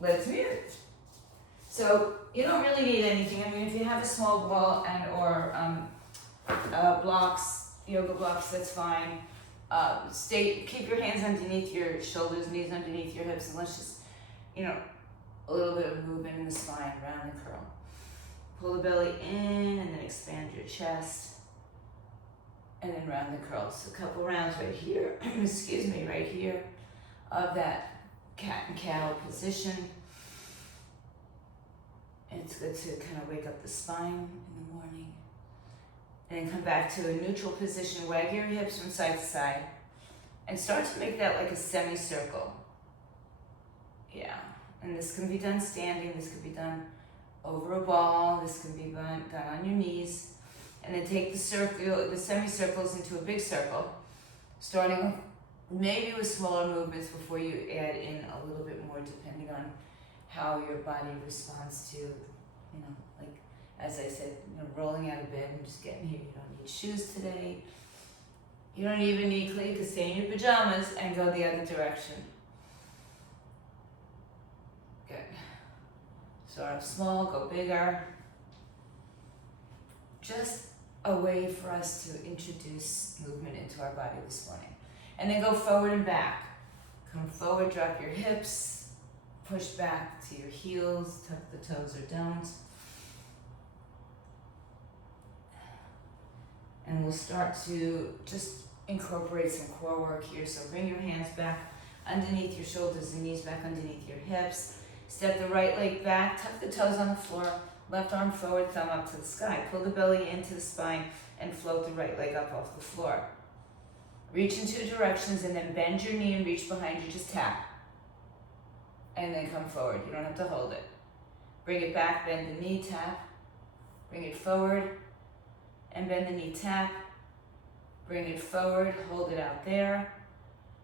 let's mute. So you don't really need anything. I mean, if you have a small ball and or blocks, yoga blocks, that's fine. Keep your hands underneath your shoulders, knees underneath your hips, and let's just, a little bit of movement in the spine, round and curl. Pull the belly in and then expand your chest. And then round the curls. So a couple rounds right here, excuse me, right here of that cat and cow position. And it's good to kind of wake up the spine in the morning. And then come back to a neutral position, wag your hips from side to side. And start to make that like a semicircle. Yeah, and this can be done standing, this could be done over a ball, this can be done on your knees. And then take the semicircles into a big circle, starting maybe with smaller movements before you add in a little bit more, depending on how your body responds to, like, as I said, rolling out of bed and just getting here. You don't need shoes today. You don't even need cleats. You can stay in your pajamas and go the other direction. Good. Start off small, go bigger. Just a way for us to introduce movement into our body this morning. And then go forward and back. Come forward, drop your hips, push back to your heels, tuck the toes or don't. And we'll start to just incorporate some core work here. So bring your hands back underneath your shoulders and knees back underneath your hips. Step the right leg back, tuck the toes on the floor. Left arm forward, thumb up to the sky. Pull the belly into the spine and float the right leg up off the floor. Reach in two directions and then bend your knee and reach behind you. Just tap. And then come forward. You don't have to hold it. Bring it back, bend the knee, tap. Bring it forward and bend the knee, tap. Bring it forward, hold it out there.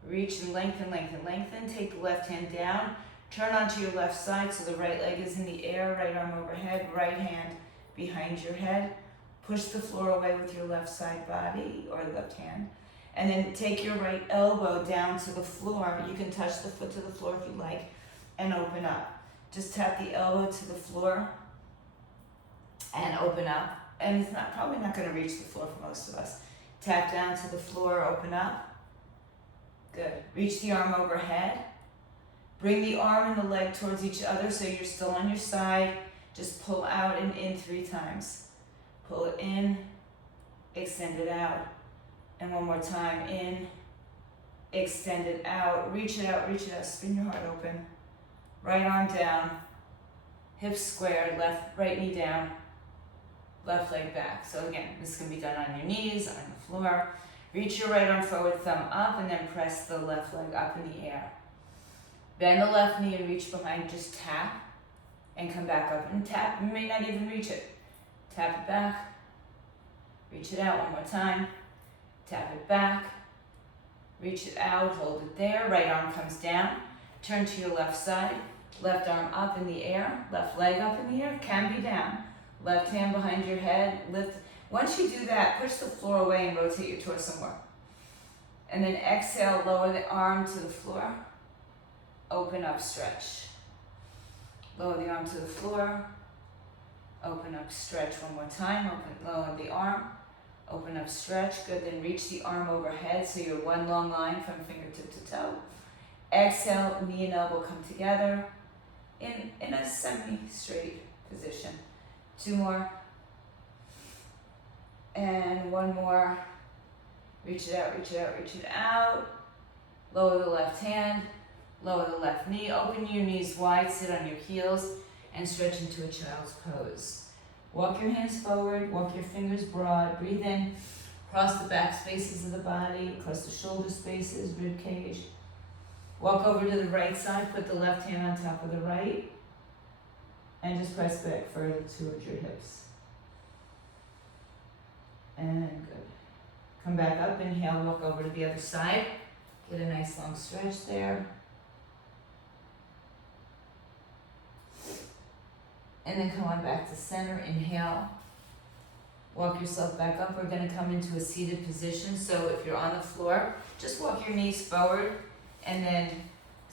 Reach and lengthen, lengthen, lengthen. Take the left hand down. Turn onto your left side so the right leg is in the air, right arm overhead, right hand behind your head. Push the floor away with your left side body or left hand. And then take your right elbow down to the floor. You can touch the foot to the floor if you like and open up. Just tap the elbow to the floor and open up. And it's probably not going to reach the floor for most of us. Tap down to the floor, open up. Good. Reach the arm overhead. Bring the arm and the leg towards each other so you're still on your side. Just pull out and in 3 times. Pull it in, extend it out. And one more time, in, extend it out, reach it out, spin your heart open. Right arm down, hips squared, right knee down, left leg back. So again, this can be done on your knees, on the floor. Reach your right arm forward, thumb up, and then press the left leg up in the air. Bend the left knee and reach behind, just tap, and come back up and tap. You may not even reach it. Tap it back, reach it out one more time, tap it back, reach it out, hold it there, right arm comes down, turn to your left side, left arm up in the air, left leg up in the air, can be down, left hand behind your head, lift. Once you do that, push the floor away and rotate your torso more. And then exhale, lower the arm to the floor. Open up, stretch. Lower the arm to the floor. Open up, stretch one more time. Lower the arm. Open up, stretch. Good, then reach the arm overhead so you're one long line from fingertip to toe. Exhale, knee and elbow come together in a semi-straight position. 2 more. And 1 more. Reach it out, reach it out, reach it out. Lower the left hand. Lower the left knee, open your knees wide, sit on your heels, and stretch into a child's pose. Walk your hands forward, walk your fingers broad, breathe in, cross the back spaces of the body, across the shoulder spaces, rib cage. Walk over to the right side, put the left hand on top of the right, and just press back further towards your hips. And good. Come back up, inhale, walk over to the other side. Get a nice long stretch there. And then come on back to center, inhale. Walk yourself back up. We're gonna come into a seated position. So if you're on the floor, just walk your knees forward and then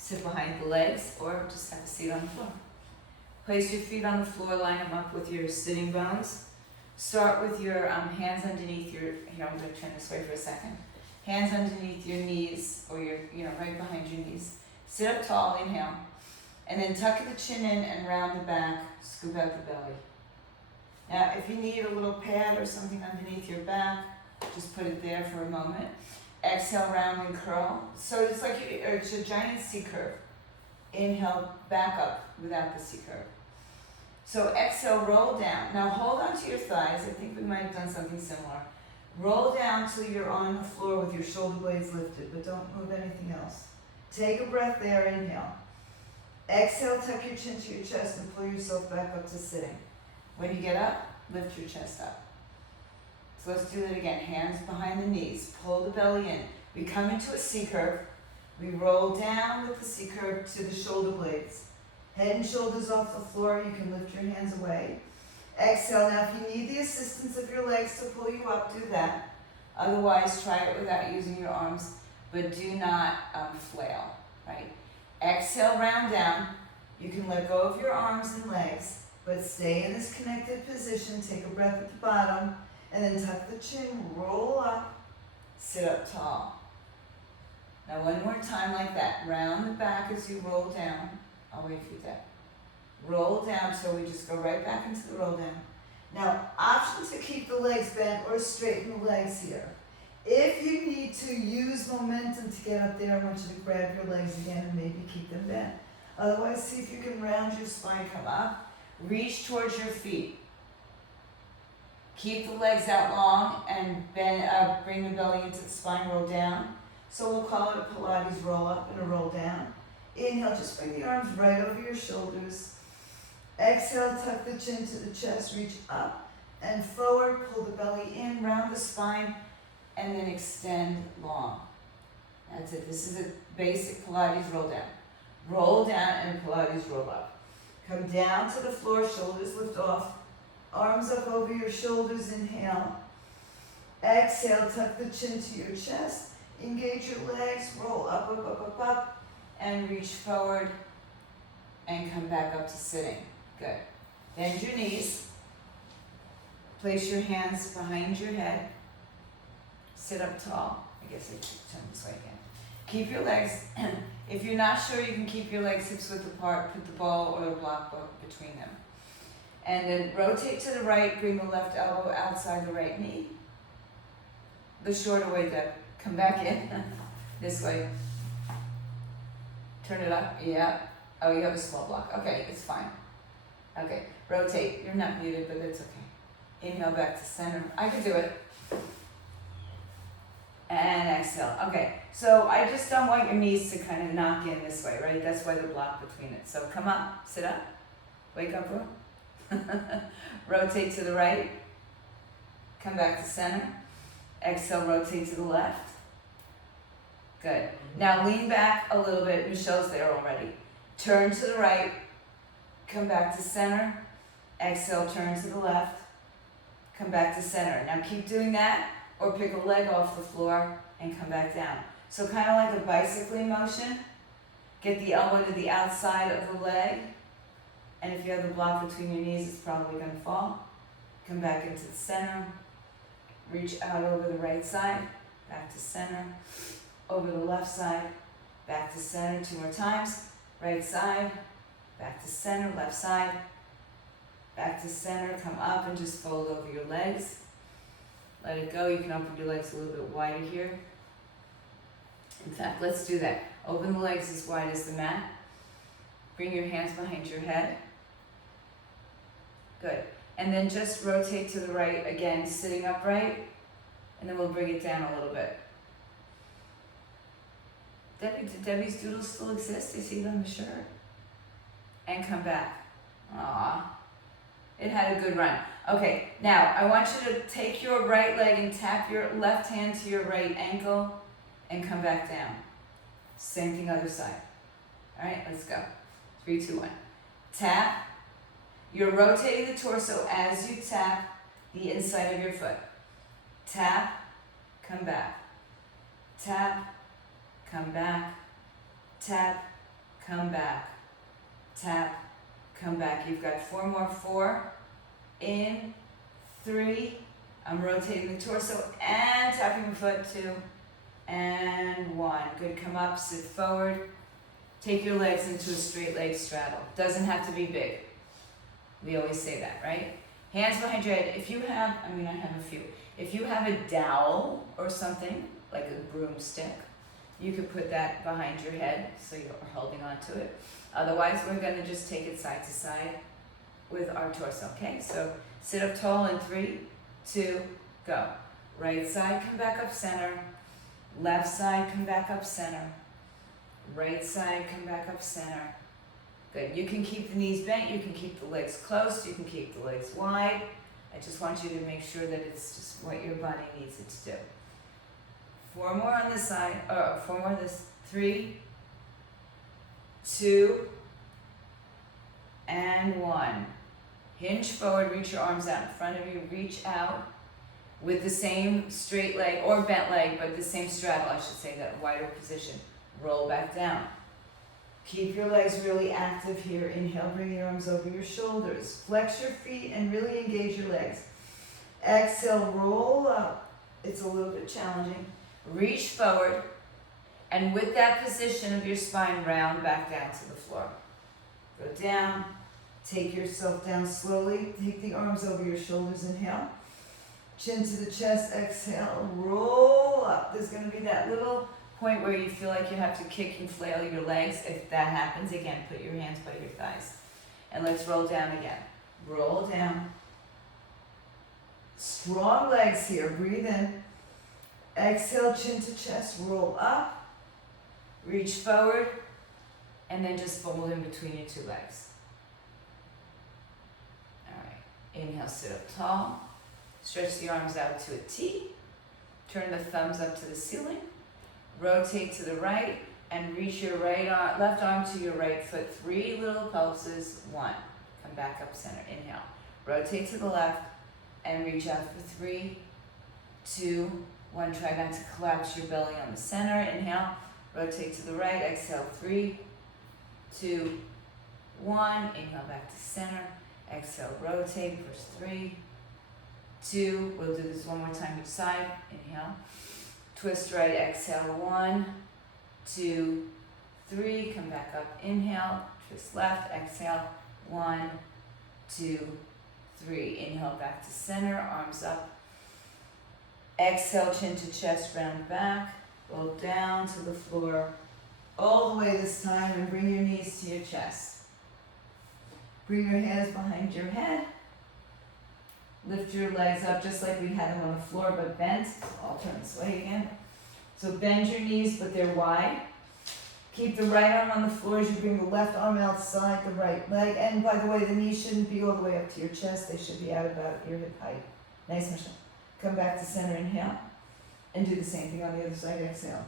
sit behind the legs, or just have a seat on the floor. Place your feet on the floor, line them up with your sitting bones. Start with your hands underneath your, here I'm going to turn this way for a second. Hands underneath your knees, or your, right behind your knees. Sit up tall, inhale. And then tuck the chin in and round the back, scoop out the belly. Now, if you need a little pad or something underneath your back, just put it there for a moment. Exhale, round and curl. So it's like it's a giant C curve. Inhale, back up without the C curve. So exhale, roll down. Now hold on to your thighs. I think we might have done something similar. Roll down till you're on the floor with your shoulder blades lifted, but don't move anything else. Take a breath there, inhale. Exhale, tuck your chin to your chest and pull yourself back up to sitting. When you get up, lift your chest up. So let's do that again. Hands behind the knees. Pull the belly in. We come into a C curve. We roll down with the C curve to the shoulder blades. Head and shoulders off the floor. You can lift your hands away. Exhale. Now, if you need the assistance of your legs to pull you up, do that. Otherwise, try it without using your arms, but do not flail, right? Exhale, round down. You can let go of your arms and legs, but stay in this connected position. Take a breath at the bottom, and then tuck the chin, roll up, sit up tall. Now one more time like that. Round the back as you roll down. I'll wait for you there. Roll down, so we just go right back into the roll down. Now, option to keep the legs bent or straighten the legs here. If you need to use momentum to get up there, I want you to grab your legs again and maybe keep them bent. Otherwise, see if you can round your spine, come up, reach towards your feet. Keep the legs out long and bend, bring the belly into the spine, roll down. So we'll call it a Pilates roll up and a roll down. Inhale, just bring the arms right over your shoulders. Exhale, tuck the chin to the chest, reach up and forward, pull the belly in, round the spine, and then extend long. That's it. This is a basic Pilates roll down. Roll down and Pilates roll up. Come down to the floor, shoulders lift off, arms up over your shoulders, inhale. Exhale, tuck the chin to your chest, engage your legs, roll up, up, up, up, up, and reach forward and come back up to sitting. Good. Bend your knees. Place your hands behind your head. Sit up tall. I guess I turn this way again. Keep your legs, if you're not sure, you can keep your legs hips width apart, put the ball or the block between them. And then rotate to the right, bring the left elbow outside the right knee. The shorter way, Deb. Come back in. This way. Turn it up. Yeah. Oh, you have a small block. Okay, it's fine. Okay, rotate. You're not muted, but it's okay. Inhale back to center. I can do it. And exhale. Okay, so I just don't want your knees to kind of knock in this way, right? That's why the block between it. So come up, sit up, wake up, bro. Rotate to the right. Come back to center. Exhale, rotate to the left. Good. Now lean back a little bit. Michelle's there already. Turn to the right. Come back to center. Exhale, turn to the left. Come back to center. Now keep doing that, or pick a leg off the floor and come back down. So kind of like a bicycling motion. Get the elbow to the outside of the leg. And if you have the block between your knees, it's probably going to fall. Come back into the center. Reach out over the right side. Back to center. Over the left side. Back to center. 2 more times. Right side. Back to center. Left side. Back to center. Come up and just fold over your legs. Let it go. You can open your legs a little bit wider here. In fact, let's do that. Open the legs as wide as the mat. Bring your hands behind your head. Good. And then just rotate to the right again, sitting upright. And then we'll bring it down a little bit. Debbie's doodles still exist? I see it on the shirt. And come back. Aww. It had a good run. Okay, now I want you to take your right leg and tap your left hand to your right ankle and come back down. Same thing other side. All right, let's go. 3, 2, 1. Tap. You're rotating the torso as you tap the inside of your foot. Tap, come back. Tap, come back. Tap, come back, tap, come back. You've got 4 more. 4, in, 3, I'm rotating the torso and tapping the foot, 2, and 1. Good, come up, sit forward. Take your legs into a straight leg straddle. Doesn't have to be big. We always say that, right? Hands behind your head. If you have, I have a few. If you have a dowel or something, like a broomstick, you could put that behind your head so you're holding on to it. Otherwise, we're gonna just take it side to side with our torso, okay? So sit up tall in 3, 2, go. Right side, come back up center. Left side, come back up center. Right side, come back up center. Good. You can keep the knees bent, you can keep the legs close, you can keep the legs wide. I just want you to make sure that it's just what your body needs it to do. 4 more on this side, 4 more this, 3, 2, and 1. Hinge forward, reach your arms out in front of you, reach out with the same straight leg or bent leg, but the same straddle, I should say, that wider position. Roll back down. Keep your legs really active here. Inhale, bring your arms over your shoulders. Flex your feet and really engage your legs. Exhale, roll up. It's a little bit challenging. Reach forward, and with that position of your spine, round back down to the floor. Go down. Take yourself down slowly. Take the arms over your shoulders. Inhale. Chin to the chest. Exhale. Roll up. There's going to be that little point where you feel like you have to kick and flail your legs. If that happens, again, put your hands by your thighs. And let's roll down again. Roll down. Strong legs here. Breathe in. Exhale, chin to chest. Roll up. Reach forward. And then just fold in between your 2 legs. All right. Inhale, sit up tall. Stretch the arms out to a T. Turn the thumbs up to the ceiling. Rotate to the right and reach your left arm to your right foot. 3 little pulses. 1. Come back up center. Inhale. Rotate to the left and reach out for 3, 2, 1. Try not to collapse your belly on the center. Inhale. Rotate to the right. Exhale. 3, 2, 1. Inhale back to center. Exhale. Rotate. Push 3, 2. We'll do this one more time each side. Inhale. Twist right, exhale, 1, 2, 3, come back up, inhale, twist left, exhale, 1, 2, 3, inhale back to center, arms up, exhale, chin to chest, round back, roll down to the floor, all the way this time, and bring your knees to your chest. Bring your hands behind your head. Lift your legs up just like we had them on the floor, but bent. So I'll turn this way again. So bend your knees, but they're wide. Keep the right arm on the floor as you bring the left arm outside the right leg. And by the way, the knees shouldn't be all the way up to your chest. They should be out about your hip height. Nice, Michelle. Come back to center, inhale. And do the same thing on the other side, exhale.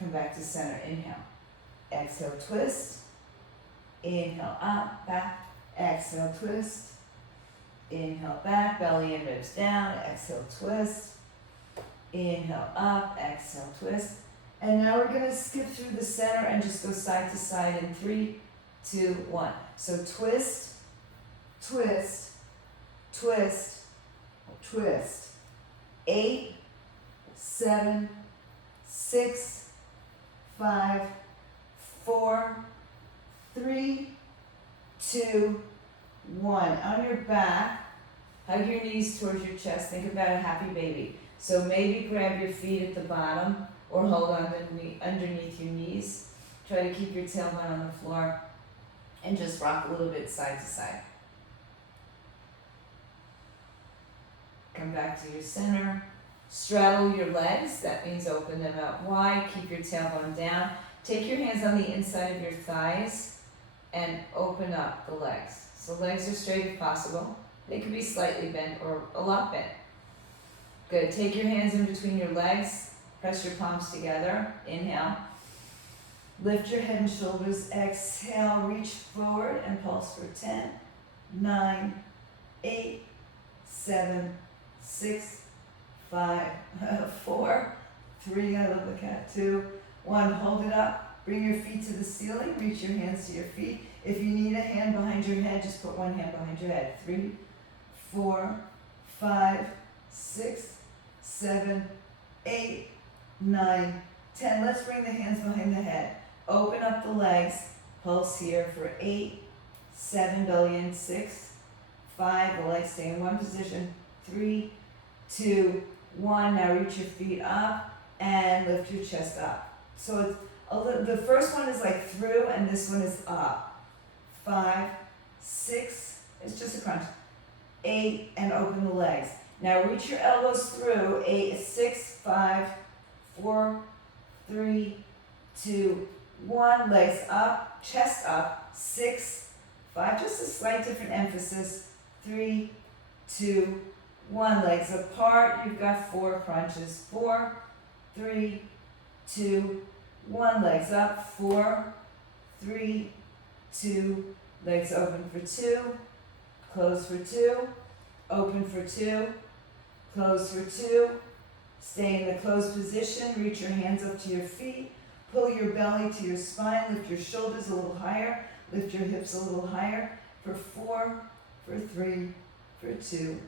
Come back to center, inhale. Exhale, twist. Inhale, up, back. Exhale, twist. Inhale back, belly and ribs down, exhale, twist. Inhale up, exhale, twist. And now we're gonna skip through the center and just go side to side in 3, 2, 1. So twist, twist, twist, twist. 8, 7, 6, 5, 4, 3, 2, 1. On your back, hug your knees towards your chest. Think about a happy baby. So maybe grab your feet at the bottom or hold on underneath your knees. Try to keep your tailbone on the floor and just rock a little bit side to side. Come back to your center. Straddle your legs. That means open them out wide. Keep your tailbone down. Take your hands on the inside of your thighs and open up the legs. So legs are straight if possible. They could be slightly bent or a lot bent. Good. Take your hands in between your legs. Press your palms together. Inhale. Lift your head and shoulders. Exhale. Reach forward and pulse for 10, 9, 8, 7, 6, 5, 4, 3. I love the cat. 2, 1. Hold it up. Bring your feet to the ceiling, reach your hands to your feet. If you need a hand behind your head, just put one hand behind your head. 3, 4, 5, 6, 7, 8, 9, 10. Let's bring the hands behind the head. Open up the legs. Pulse here for 8, 7, belly in, 6, 5. The legs stay in one position. 3, 2, 1. Now reach your feet up and lift your chest up. So it's the first one is like through and this one is up. 5, 6. It's just a crunch. 8 and open the legs. Now reach your elbows through. 8, 6, 5, 4, 3, 2, 1. Legs up, chest up. 6, 5. Just a slight different emphasis. 3, 2, 1. Legs apart. You've got 4 crunches. 4, 3, 2, 1. Legs up. 4, 3, 2. Legs open for 2. Close for 2. Open for 2. Close for 2. Stay in the closed position. Reach your hands up to your feet. Pull your belly to your spine. Lift your shoulders a little higher. Lift your hips a little higher. For 4, for 3, for 2,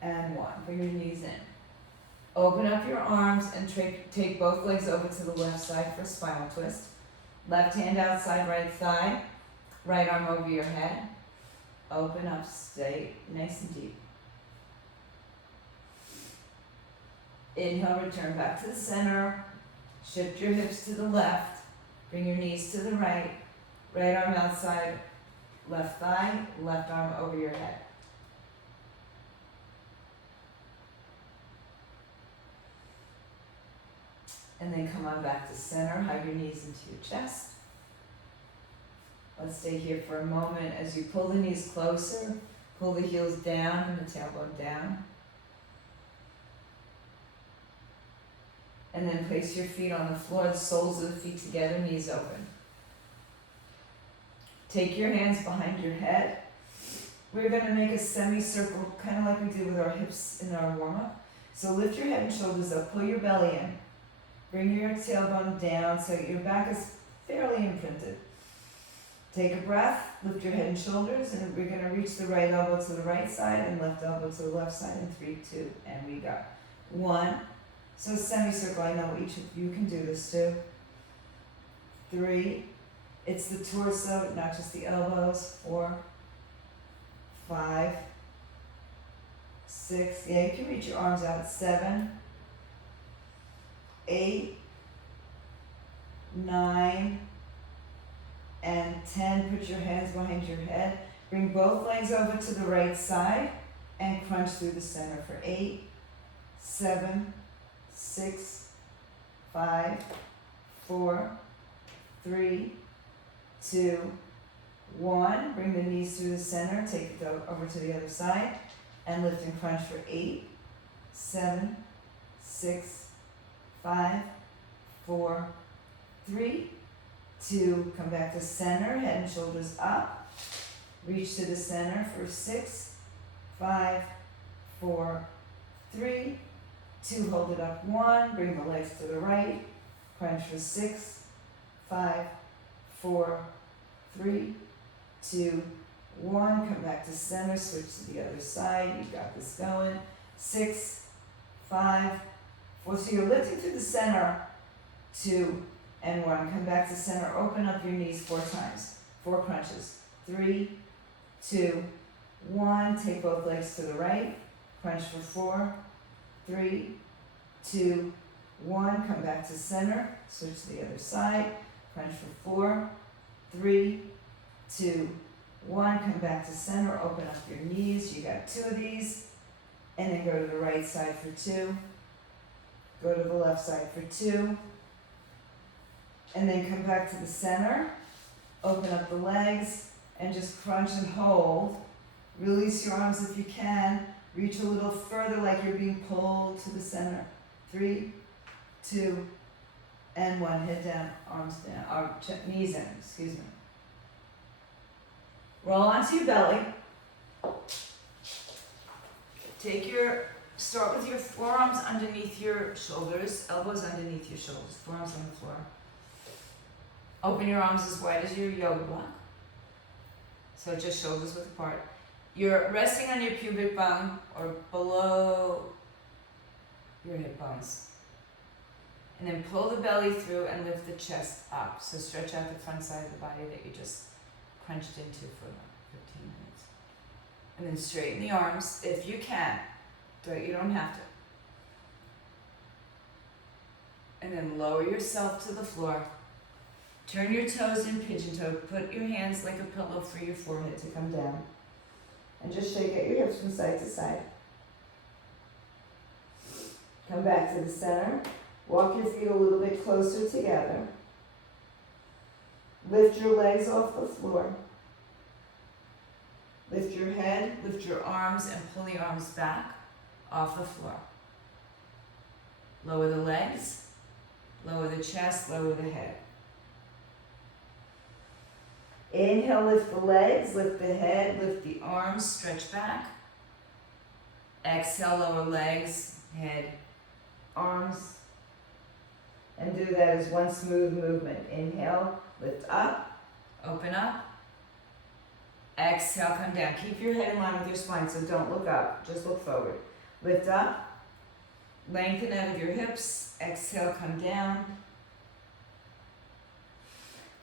and 1. Bring your knees in. Open up your arms and take both legs over to the left side for a spinal twist. Left hand outside right thigh. Right arm over your head. Open up, stay nice and deep. Inhale, return back to the center. Shift your hips to the left. Bring your knees to the right. Right arm outside, left thigh, left arm over your head. And then come on back to center. Hug your knees into your chest. Let's stay here for a moment as you pull the knees closer. Pull the heels down and the tailbone down. And then place your feet on the floor, the soles of the feet together, knees open. Take your hands behind your head. We're going to make a semicircle, kind of like we did with our hips in our warm-up. So lift your head and shoulders up, pull your belly in. Bring your tailbone down so your back is fairly imprinted. Take a breath, lift your head and shoulders, and we're going to reach the right elbow to the right side and left elbow to the left side in 3, 2, and we go. 1. So semicircle, I know each of you can do this too. 3, it's the torso, not just the elbows. 4, 5, 6, yeah, you can reach your arms out. 7, 8, 9, and 10. Put your hands behind your head. Bring both legs over to the right side and crunch through the center for 8, 7, 6, 5, 4, 3, 2, 1. Bring the knees through the center. Take it over to the other side and lift and crunch for 8, 7, 6, 5, 4, 3, 2. Come back to center. Head and shoulders up. Reach to the center for 6, 5, 4, 3, 2. Hold it up. 1. Bring the legs to the right. Crunch for 6, 5, 4, 3, 2, 1. Come back to center. Switch to the other side. You got this going. 6, 5, 4. So you're lifting through the center. 2 and 1. Come back to center. Open up your knees 4 times. 4 crunches. 3, 2, 1. Take both legs to the right. Crunch for 4, 3, 2, 1. Come back to center. Switch to the other side. Crunch for 4, 3, 2, 1. Come back to center. Open up your knees. You got 2 of these. And then go to the right side for 2. Go to the left side for 2. And then come back to the center. Open up the legs and just crunch and hold. Release your arms if you can. Reach a little further like you're being pulled to the center. 3, 2, and 1. Head down, arms down, knees in, excuse me. Roll onto your belly. Start with your forearms underneath your shoulders, elbows underneath your shoulders, forearms on the floor. Open your arms as wide as your yoga block. So just shoulders width apart. You're resting on your pubic bone or below your hip bones. And then pull the belly through and lift the chest up. So stretch out the front side of the body that you just crunched into for about 15 minutes. And then straighten the arms if you can. You don't have to. And then lower yourself to the floor. Turn your toes in pigeon toe. Put your hands like a pillow for your forehead to come down. And just shake out your hips from side to side. Come back to the center. Walk your feet a little bit closer together. Lift your legs off the floor. Lift your head, lift your arms, and pull the arms back off the floor. Lower the legs, lower the chest, lower the head. Inhale, lift the legs, lift the head, lift the arms, stretch back. Exhale, lower legs, head, arms. And do that as one smooth movement. Inhale, lift up, open up. Exhale, come down. Keep your head in line with your spine, so don't look up, just look forward. Lift up, lengthen out of your hips. Exhale, come down.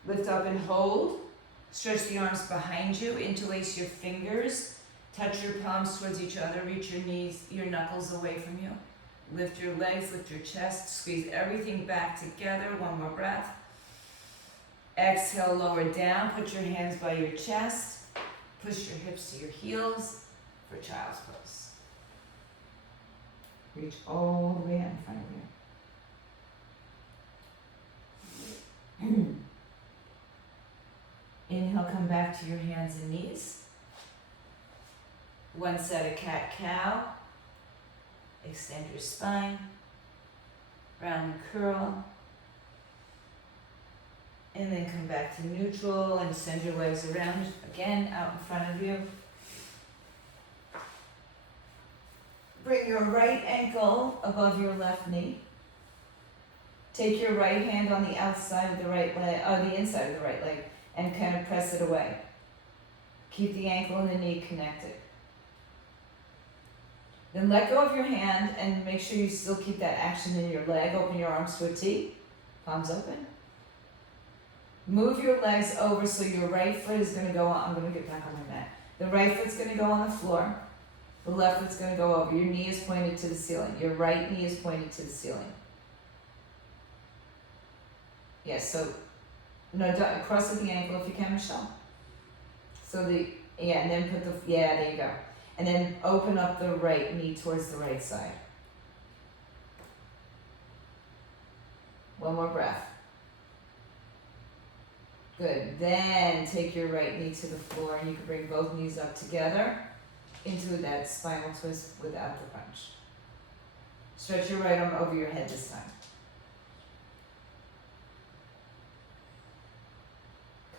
Lift up and hold. Stretch the arms behind you, interlace your fingers. Touch your palms towards each other, reach your knees, your knuckles away from you. Lift your legs, lift your chest, squeeze everything back together. One more breath. Exhale, lower down, put your hands by your chest. Push your hips to your heels for child's pose. Reach all the way out in front of you. Inhale, come back to your hands and knees. One set of cat-cow. Extend your spine, round and curl, and then come back to neutral and send your legs around again out in front of you. Bring your right ankle above your left knee. Take your right hand on the outside of the right leg, the inside of the right leg, and kind of press it away. Keep the ankle and the knee connected. Then let go of your hand and make sure you still keep that action in your leg. Open your arms to a T, palms open. Move your legs over so your right foot is going to go on. I'm going to get back on my mat. The right foot's going to go on the floor. The left foot's going to go over. Your knee is pointed to the ceiling. Your right knee is pointed to the ceiling. Yes, so, no, cross at the ankle if you can, Michelle. So and then put there you go. And then open up the right knee towards the right side. One more breath. Good. Then take your right knee to the floor and you can bring both knees up together into that spinal twist without the crunch. Stretch your right arm over your head this time.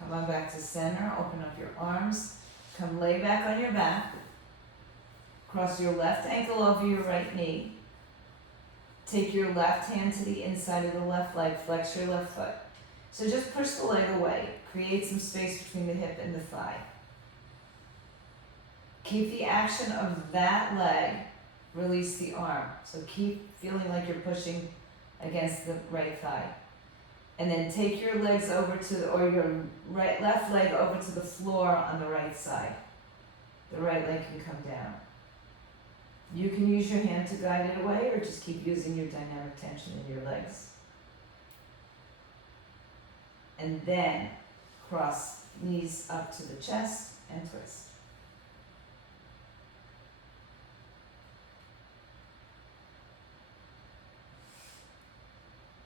Come on back to center. Open up your arms. Come lay back on your back. Cross your left ankle over your right knee. Take your left hand to the inside of the left leg. Flex your left foot. So just push the leg away. Create some space between the hip and the thigh. Keep the action of that leg. Release the arm. So keep feeling like you're pushing against the right thigh. And then take your legs over or your left leg over to the floor on the right side. The right leg can come down. You can use your hand to guide it away or just keep using your dynamic tension in your legs. And then cross knees up to the chest and twist.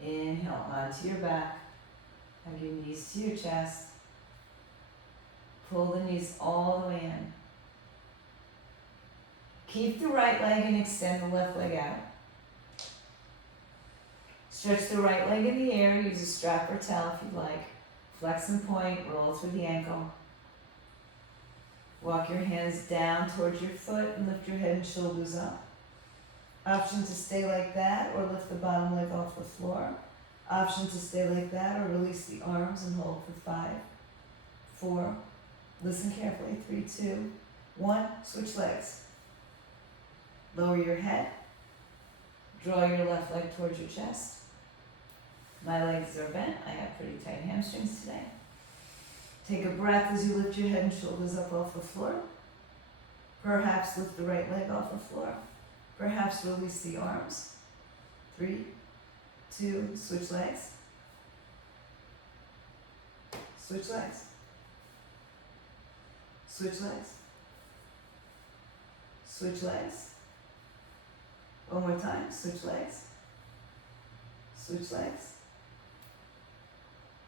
Inhale onto your back. Have your knees to your chest. Pull the knees all the way in. Keep the right leg and extend the left leg out. Stretch the right leg in the air. Use a strap or towel if you'd like. Flex and point. Roll through the ankle. Walk your hands down towards your foot and lift your head and shoulders up. Option to stay like that or lift the bottom leg off the floor. Option to stay like that or release the arms and hold for 5, 4, listen carefully, 3, 2, 1, switch legs. Lower your head, draw your left leg towards your chest. My legs are bent, I have pretty tight hamstrings today. Take a breath as you lift your head and shoulders up off the floor. Perhaps lift the right leg off the floor. Perhaps release the arms. 3, 2, switch legs. Switch legs. Switch legs. Switch legs. One more time, switch legs. Switch legs.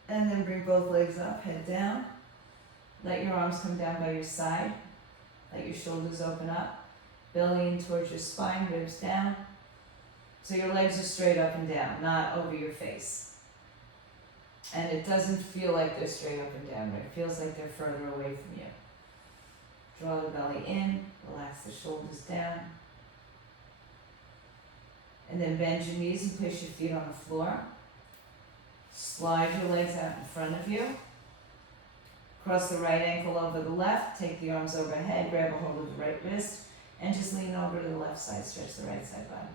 And then bring both legs up, head down. Let your arms come down by your side. Let your shoulders open up. Belly in towards your spine, ribs down. So your legs are straight up and down, not over your face. And it doesn't feel like they're straight up and down, but it feels like they're further away from you. Draw the belly in, relax the shoulders down. And then bend your knees and push your feet on the floor. Slide your legs out in front of you. Cross the right ankle over the left, take the arms overhead, grab a hold of the right wrist, and just lean over to the left side, stretch the right side body.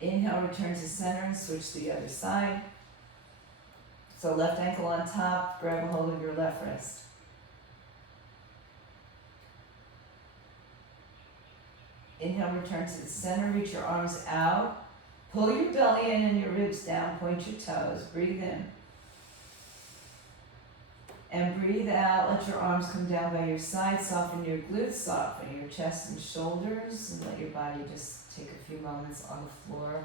Inhale, return to center and switch to the other side. So left ankle on top, grab a hold of your left wrist. Inhale, return to the center, reach your arms out. Pull your belly in and your ribs down, point your toes, breathe in. And breathe out, let your arms come down by your side, soften your glutes, soften your chest and shoulders, and let your body just take a few moments on the floor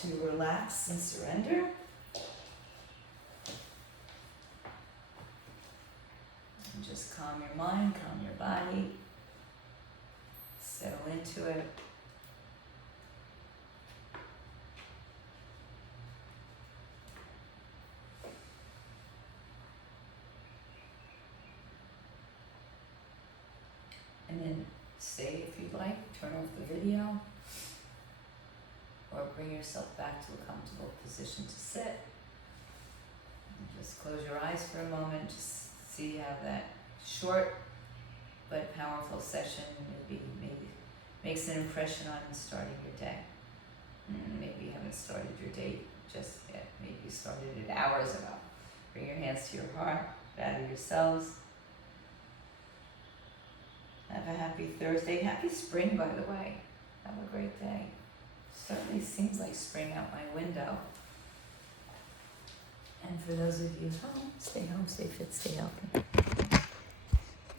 to relax and surrender. And just calm your mind, calm your body, settle into it. And then stay if you'd like, turn off the video, or bring yourself back to a comfortable position to sit. And just close your eyes for a moment, just see how that short but powerful session maybe makes an impression on you starting your day. Maybe you haven't started your day just yet, maybe you started it hours ago. Bring your hands to your heart, gather yourselves. Have a happy Thursday. Happy spring, by the way. Have a great day. Certainly seems like spring out my window. And for those of you home, stay fit, stay healthy.